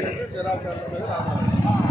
మంచి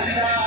Tanda.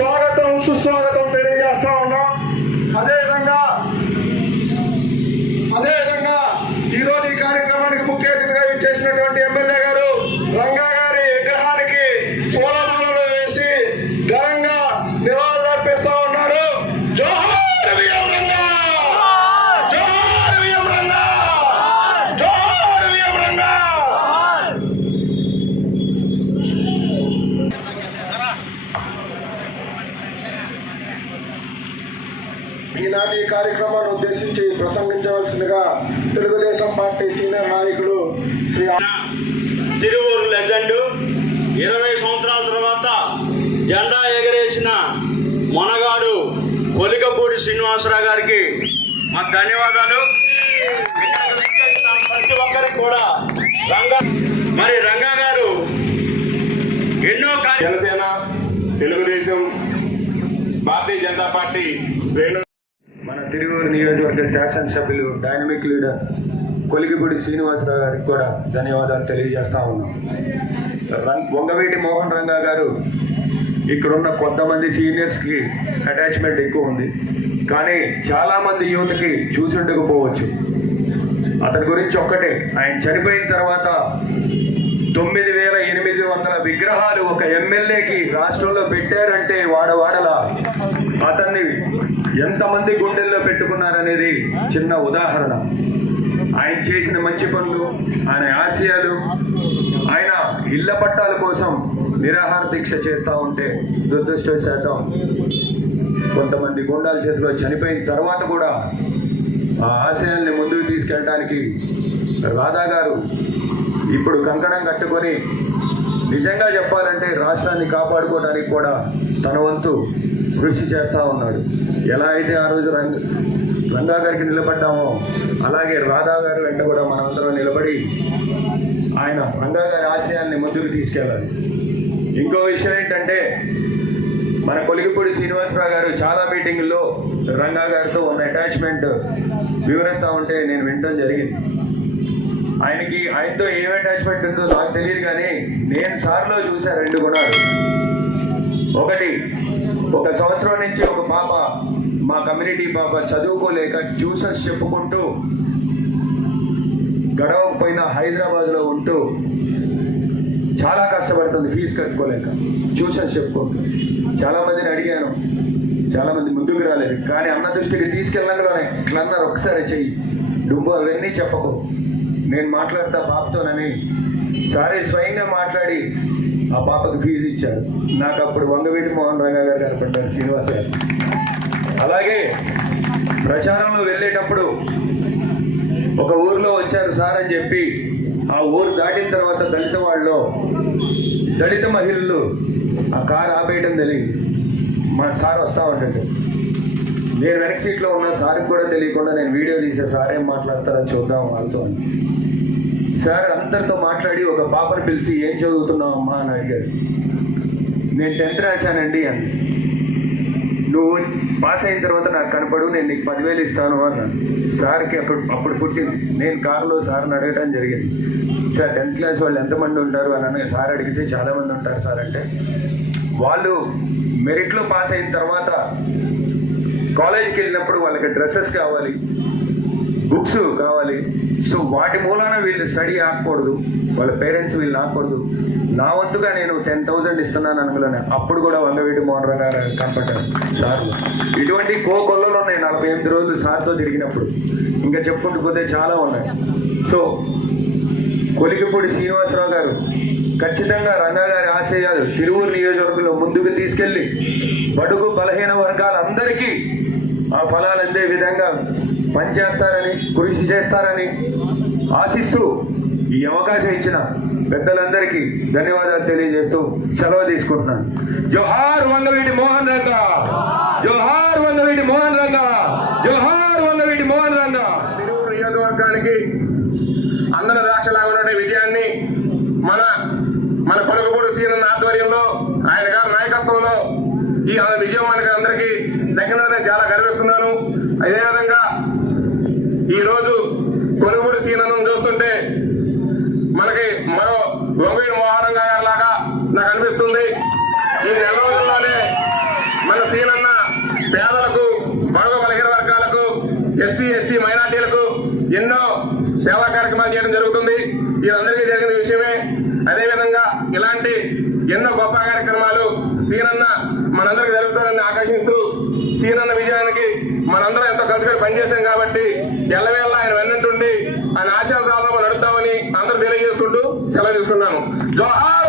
వారికి స్వాగతం సుస్వాగతం తెలియజేస్తా ఉన్నాం అదేవిధంగా అదేవిధంగా ఈ రోజు ఈ కార్యక్రమానికి ముఖ్య అతిథిగా చేసినటువంటి ఎమ్మెల్యే గారు రంగా గారి విగ్రహానికి పూలమాలలు వేసి ఘనంగా నివాళులు అర్పిస్తా ఉన్నారు జోహార్ విఎం రంగా జోహార్ విఎం రంగా జోహార్ విఎం రంగా ఈనాటి ఈ కార్యక్రమాన్ని ఉద్దేశించి ప్రసంగించవలసిందిగా తెలుగుదేశం పార్టీ సీనియర్ నాయకులు శ్రీ తిరువూరు లెజెండ్. ఇరవై సంవత్సరాల తర్వాత జెండా ఎగరేసిన మొనగాడు కొలికపూడి శ్రీనివాసరావు గారికి మా ధన్యవాదాలు. ప్రతి ఒక్కరికి కూడా రంగా మరి రంగా గారు ఎన్నో జనసేన తెలుగుదేశం భారతీయ జనతా పార్టీ శ్రేణులు నియోజకవర్గ శాసనసభ్యులు డైనమిక్ లీడర్ కొలిగిపూడి శ్రీనివాసరావు గారికి కూడా ధన్యవాదాలు తెలియజేస్తా ఉన్నాం. రం- వంగవీటి మోహన్ రంగా గారు ఇక్కడున్న కొంతమంది సీనియర్స్కి అటాచ్మెంట్ ఎక్కువ ఉంది. కానీ చాలామంది యువతకి చూసి ఉండకపోవచ్చు. అతని గురించి ఒక్కటే ఆయన చనిపోయిన తర్వాత తొమ్మిది వేల ఎనిమిది వందల విగ్రహాలు ఒక ఎమ్మెల్యేకి రాష్ట్రంలో పెట్టారంటే వాడవాడలా. అతన్ని ఎంతమంది గుండెల్లో పెట్టుకున్నారనేది చిన్న ఉదాహరణ. ఆయన చేసిన మంచి పనులు ఆయన ఆశయాలు ఆయన ఇళ్ళ పట్టాల కోసం నిరాహార దీక్ష చేస్తూ ఉంటే దురదృష్టవశాతం కొంతమంది గుండాల చేతిలో చనిపోయిన తర్వాత కూడా ఆ ఆశయాల్ని ముందుకు తీసుకెళ్ళడానికి రాధా గారు ఇప్పుడు కంకణం కట్టుకొని నిజంగా చెప్పాలంటే రాష్ట్రాన్ని కాపాడుకోవడానికి కూడా తన వంతు కృషి చేస్తూ ఉన్నాడు. ఎలా అయితే ఆ రోజు రంగ రంగా గారికి నిలబడ్డామో అలాగే రాధా గారు వెంట కూడా మనందరం నిలబడి ఆయన రంగా గారి ఆశయాల్ని ముందుకు తీసుకెళ్ళాలి. ఇంకో విషయం ఏంటంటే మన కొలిగిపూడి శ్రీనివాసరావు గారు చాలా మీటింగుల్లో రంగా గారితో ఉన్న అటాచ్మెంట్ వివరిస్తూ ఉంటే నేను వినడం జరిగింది. ఆయనకి ఆయనతో ఏం అటాచ్మెంట్ ఉందో నాకు తెలియదు కానీ నేను సార్లో చూసా రెండు గుణాలు. ఒకటి ఒక సంవత్సరం నుంచి ఒక పాప మా కమ్యూనిటీ పాప చదువుకోలేక ట్యూషన్స్ చెప్పుకుంటూ గడవకపోయినా హైదరాబాద్లో ఉంటూ చాలా కష్టపడుతుంది ఫీజు కట్టుకోలేక. ట్యూషన్స్ చెప్పుకుంటూ చాలా మందిని అడిగాను. చాలా మంది ముందుకు రాలేదు. కానీ అన్న దృష్టికి తీసుకెళ్ళంగానే ఇట్లా ఒకసారి చెయ్యి. డుబ్బు అవన్నీ చెప్పకు. నేను మాట్లాడతా పాపతోనని. సారే స్వయంగా మాట్లాడి ఆ పాపకు ఫీజు ఇచ్చారు. నాకు అప్పుడు వంగవీటి మోహన్ రంగా గారు కనపడ్డారు శ్రీనివాస్ గారు. అలాగే ప్రచారంలో వెళ్ళేటప్పుడు ఒక ఊర్లో వచ్చారు సార్ అని చెప్పి ఆ ఊరు దాటిన తర్వాత దళిత వాళ్ళలో దళిత మహిళలు ఆ కారు ఆపేయటం తెలియదు మా సార్ వస్తా ఉంటుంటే నేను వెనక్ సీట్లో ఉన్న సార్కి కూడా తెలియకుండా నేను వీడియో తీసే సార్ ఏం మాట్లాడతారో చూద్దాం వాళ్ళతో అని. సార్ అందరితో మాట్లాడి ఒక పాపను పిలిచి ఏం చదువుతున్నావు అమ్మా అని అడిగారు నేను టెన్త్ రాశానండి అని. నువ్వు పాస్ అయిన తర్వాత నాకు కనపడు నేను నీకు పదివేలు ఇస్తాను అన్నాను. సార్కి అప్పుడు అప్పుడు పుట్టింది. నేను కారులో సార్ని అడగటం జరిగింది. సార్ టెన్త్ క్లాస్ వాళ్ళు ఎంతమంది ఉంటారు అని సార్ అడిగితే చాలామంది ఉంటారు సార్ అంటే వాళ్ళు మెరిట్లో పాస్ అయిన తర్వాత కాలేజీకి వెళ్ళినప్పుడు వాళ్ళకి డ్రెస్సెస్ కావాలి బుక్స్ కావాలి సో వాటి మూలాన వీళ్ళు స్టడీ ఆకూడదు వాళ్ళ పేరెంట్స్ వీళ్ళు ఆకూడదు నా వంతుగా నేను టెన్ థౌజండ్ ఇస్తున్నాను అనుకున్నాను. అప్పుడు కూడా వంగవీటి మోహన్ రావు గారు కనపడ్డారు. సార్ ఇటువంటి కో కొల్లలో ఉన్నాయి నలభై ఎనిమిది రోజులు సార్తో తిరిగినప్పుడు. ఇంకా చెప్పుకుంటూ పోతే చాలా ఉన్నాయి. సో కొలికిపూడి శ్రీనివాసరావు గారు ఖచ్చితంగా రంగా గారి ఆశయాలు తిరువురు నియోజకవర్గంలో ముందుకు తీసుకెళ్ళి బడుగు బలహీన వర్గాలందరికీ ఆ ఫలాలు అందే విధంగా పనిచేస్తారని కృషి చేస్తారని ఆశిస్తూ ఈ అవకాశం ఇచ్చిన పెద్దలందరికీ ధన్యవాదాలు తెలియజేస్తూ సెలవు తీసుకుంటున్నాను. జోహార్ వంగవీడి మోహన్ రంగా! జోహార్ వంగవీడి మోహన్ రంగా! జోహార్ వంగవీడి మోహన్ రంగా! తిరువురు నియోజకవర్గానికి అందర ద్రాక్షలాగా ఉన్న విజయాన్ని మన మన కొడుకుపూడి సీఎం ఆధ్వర్యంలో ఆయన గారి నాయకత్వంలో ఈ ఎస్సీ ఎస్టీ మైనార్టీలకు ఎన్నో సేవా కార్యక్రమాలు చేయడం జరుగుతుంది. వీళ్ళందరికీ జరిగిన విషయమే. అదేవిధంగా ఇలాంటి ఎన్నో గొప్ప కార్యక్రమాలు సీనన్న మనందరికి జరుగుతుందని ఆకర్షిస్తూ సీనన్న విజయానికి మనందరం ఎంతో కలిసికట్టి పనిచేసాం కాబట్టి ఎల్లవేళ ఆయన వెన్నంటుండి ఆయన ఆశయాలు సాధన నడుద్దామని అందరూ తెలియజేసుకుంటూ సెలవు తీసుకున్నాను. జోహార్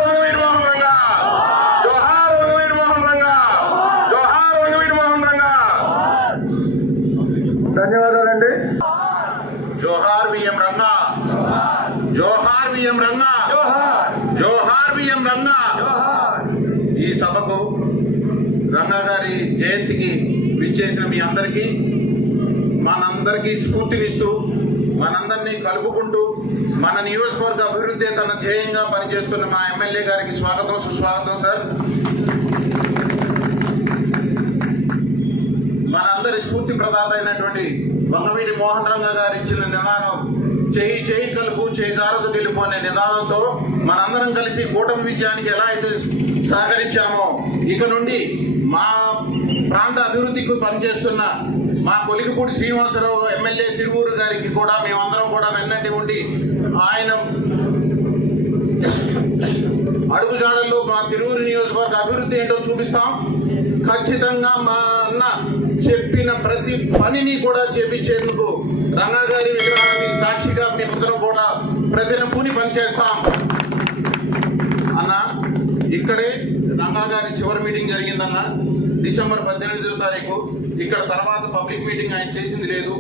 జోహార్ బియ్యం రంగా. జోహార్ బియ్యం రంగా. ఈ సభకు రంగా గారి జయంతికి విచ్చేసిన మీ అందరికీ మనందరికీ స్ఫూర్తినిస్తూ మనందరినీ కలుపుకుంటూ మన నియోజకవర్గ అభివృద్ధి తన ధ్యేయంగా పనిచేస్తున్న మా ఎమ్మెల్యే గారికి స్వాగతం సుస్వాగతం సార్. మనందరి స్ఫూర్తి ప్రదాత అయినటువంటి వంగవీటి మోహన్ రంగ గారు ఇచ్చిన నిదానం చేయి చేయి కలుపు చేయి జారదు గెలుపు అనే నిదానంతో మనందరం కలిసి కూటమి విజయానికి ఎలా అయితే సహకరించామో ఇక నుండి మా ప్రాంత అభివృద్ధికి పనిచేస్తున్న మా కొలిగిపూడి శ్రీనివాసరావు ఎమ్మెల్యే తిరువూరు గారికి కూడా మేమందరం కూడా వెన్నట్టి ఉండి ఆయన అడుగుజాడల్లో మా తిరువురు నియోజకవర్గ అభివృద్ధి ఏంటో చూపిస్తాం. ఖచ్చితంగా మా అన్న చెప్పిన ప్రతి పనిని కూడా చేపించేందుకు రంగా గారి విగ్రహాన్ని సాక్షిగా మేమందరం కూడా ప్రతినపూని పనిచేస్తాం. అన్న ఇక్కడే రంగా గారి చివరి మీటింగ్ జరిగిందన్న డిసెంబర్ పద్దెనిమిదవ తారీఖు. ఇక్కడ తర్వాత పబ్లిక్ మీటింగ్ ఆయన చేసింది లేదు.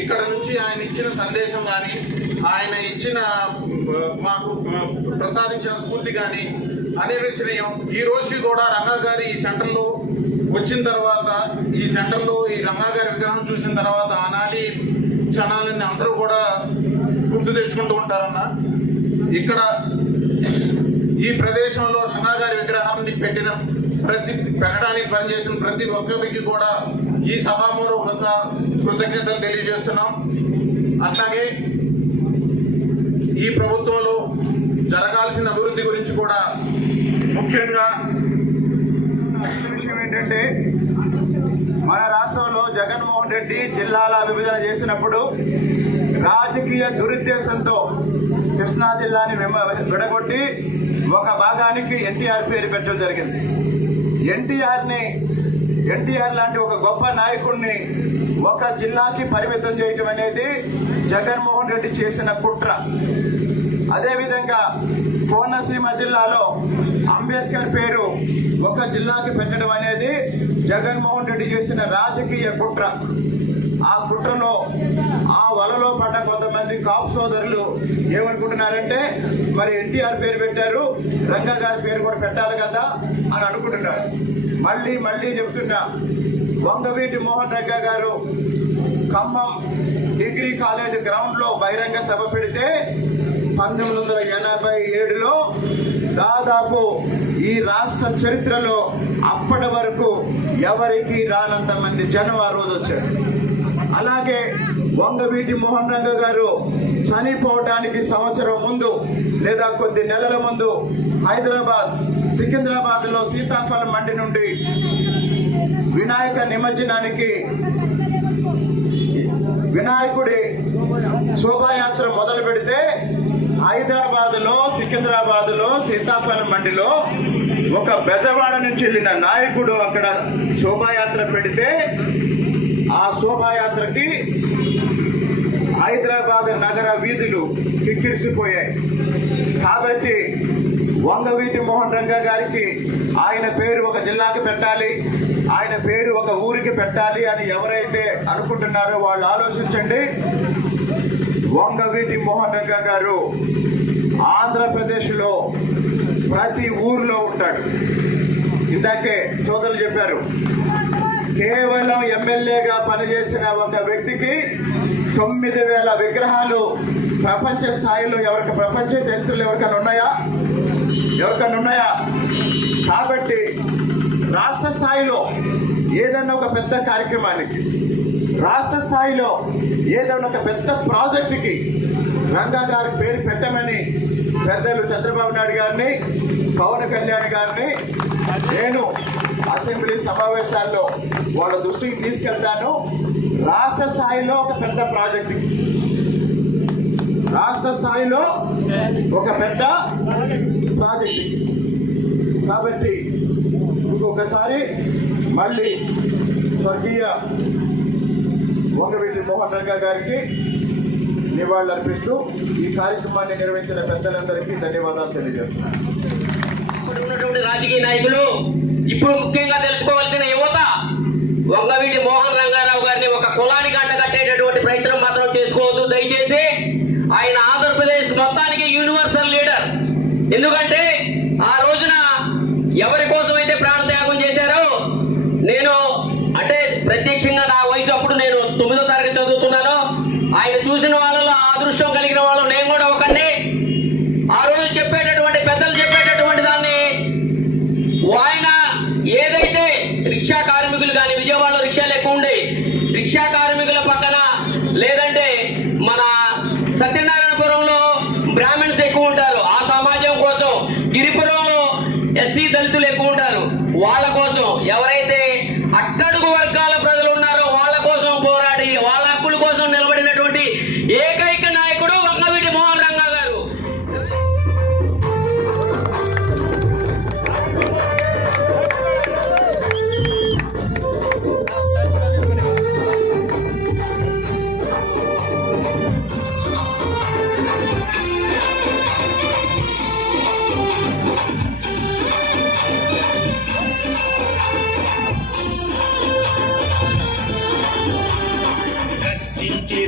ఇక్కడ నుంచి ఆయన ఇచ్చిన సందేశం కానీ ఆయన ఇచ్చిన మాకు ప్రసాదించిన స్ఫూర్తి కానీ అనిర్వచనీయం. ఈ రోజుకి కూడా రంగా గారి ఈ సెంటర్లో వచ్చిన తర్వాత ఈ సెంటర్లో ఈ రంగా గారి విగ్రహం చూసిన తర్వాత ఆనాటి క్షణాలని అందరూ కూడా గుర్తు తెచ్చుకుంటూ ఉంటారన్న. ఇక్కడ ఈ ప్రదేశంలో రంగాగారి విగ్రహాన్ని పెట్టిన ప్రతి పెట్టడానికి పనిచేసిన ప్రతి ఒక్కరికి కూడా ఈ సభామూలకంగా కృతజ్ఞతలు తెలియజేస్తున్నాం. అట్లాగే ఈ ప్రభుత్వంలో జరగాల్సిన అభివృద్ధి గురించి కూడా ముఖ్యంగా విషయం ఏంటంటే మన రాష్ట్రంలో జగన్మోహన్ రెడ్డి జిల్లాల విభజన చేసినప్పుడు రాజకీయ దురుద్దేశంతో కృష్ణా జిల్లాని విమ- విడగొట్టి ఒక భాగానికి ఎన్టీఆర్ పేరు పెట్టడం జరిగింది. ఎన్టీఆర్ని ఎన్టీఆర్ లాంటి ఒక గొప్ప నాయకుడిని ఒక జిల్లాకి పరిమితం చేయటం అనేది జగన్మోహన్ రెడ్డి చేసిన కుట్ర. అదేవిధంగా కోనసీమ జిల్లాలో అంబేద్కర్ పేరు ఒక జిల్లాకి పెట్టడం అనేది జగన్మోహన్ రెడ్డి చేసిన రాజకీయ కుట్ర. ఆ కుట్రలో ఆ వలలో పడ్డ కొంతమంది కాపు సోదరులు ఏమనుకుంటున్నారంటే మరి ఎన్టీఆర్ పేరు పెట్టారు రంగా గారి పేరు కూడా పెట్టాలి కదా అని అనుకుంటున్నారు. మళ్ళీ మళ్ళీ చెప్తున్నా వంగవీటి మోహన్ రంగా గారు ఖమ్మం డిగ్రీ కాలేజ్ గ్రౌండ్లో బహిరంగ సభ పెడితే పంతొమ్మిది వందల ఎనభై ఏడులో దాదాపు ఈ రాష్ట్ర చరిత్రలో అప్పటి వరకు ఎవరికి రానంత మంది జనం ఆ రోజు వచ్చారు. అలాగే వంగవీటి మోహన్ రంగ గారు చనిపోవటానికి సంవత్సరం ముందు లేదా కొద్ది నెలల ముందు హైదరాబాద్ సికింద్రాబాద్లో సీతాఫలం మండి నుండి వినాయక నిమజ్జనానికి వినాయకుడి శోభాయాత్ర మొదలు పెడితే హైదరాబాద్లో సికింద్రాబాద్లో సీతాఫలం మండిలో ఒక బెజవాడ నుంచి వెళ్ళిన నాయకుడు అక్కడ శోభాయాత్ర పెడితే ఆ శోభాయాత్రకి హైదరాబాద్ నగర వీధులు కిక్కిరిసిపోయాయి. కాబట్టి వంగవీటి మోహన్ రంగ గారికి ఆయన పేరు ఒక జిల్లాకి పెట్టాలి ఆయన పేరు ఒక ఊరికి పెట్టాలి అని ఎవరైతే అనుకుంటున్నారో వాళ్ళు ఆలోచించండి. వంగవీటి మోహన్ రెడ్డి గారు ఆంధ్రప్రదేశ్లో ప్రతి ఊర్లో ఉంటాడు. ఇందాకే సోదరులు చెప్పారు కేవలం ఎమ్మెల్యేగా పనిచేసిన ఒక వ్యక్తికి తొమ్మిది వేల విగ్రహాలు ప్రపంచ స్థాయిలో ఎవరికి ప్రపంచ చరిత్రలు ఎవరికైనా ఉన్నాయా? ఎవరికైనా ఉన్నాయా? కాబట్టి రాష్ట్ర స్థాయిలో ఏదన్నా ఒక పెద్ద కార్యక్రమానికి రాష్ట్ర స్థాయిలో ఏదైనా ఒక పెద్ద ప్రాజెక్టుకి రంగా గారి పేరు పెట్టమని పెద్దలు చంద్రబాబు నాయుడు గారిని పవన్ కళ్యాణ్ గారిని నేను అసెంబ్లీ సమావేశాల్లో వాళ్ళ దృష్టికి తీసుకెళ్తాను. రాష్ట్ర స్థాయిలో ఒక పెద్ద ప్రాజెక్టుకి రాష్ట్ర స్థాయిలో ఒక పెద్ద ప్రాజెక్ట్. కాబట్టి ఇంకొకసారి మళ్ళీ స్వర్గీయ వంగవీటి మోహన్ రంగా గారికి నివాళులర్పిస్తూ ఈ కార్యక్రమాన్ని నిర్వహించిన పెద్దలందరికీ ధన్యవాదాలు తెలియజేస్తున్నాను. ఇప్పుడు ఉన్నటువంటి రాజకీయ నాయకులు ఇప్పుడు ముఖ్యంగా తెలుసుకోవాల్సిన యువత వంగవీటి మోహన్ రంగారావు గారిని ఒక కులానికి అంటగట్టేటటువంటి ప్రయత్నం మాత్రం చేసుకోవద్దు. దయచేసి ఆయన ఆంధ్రప్రదేశ్ మొత్తానికి యూనివర్సల్ లీడర్. ఎందుకంటే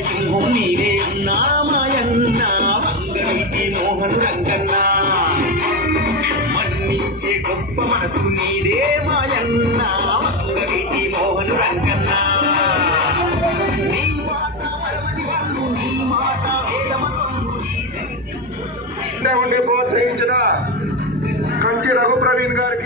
సింహం నీరే అన్నా మాయన్న వంగవీటి మోహన్ రంగన్న. మన్నించే గొప్ప మనసు నీదే మాయన్న వంగవీటి మోహన్ రంగన్న. నీ మాట మరవని వాళ్ళు నీ మాట ఉండి ప్రోత్సహించిన కంచి రఘు ప్రవీణ్ గారికి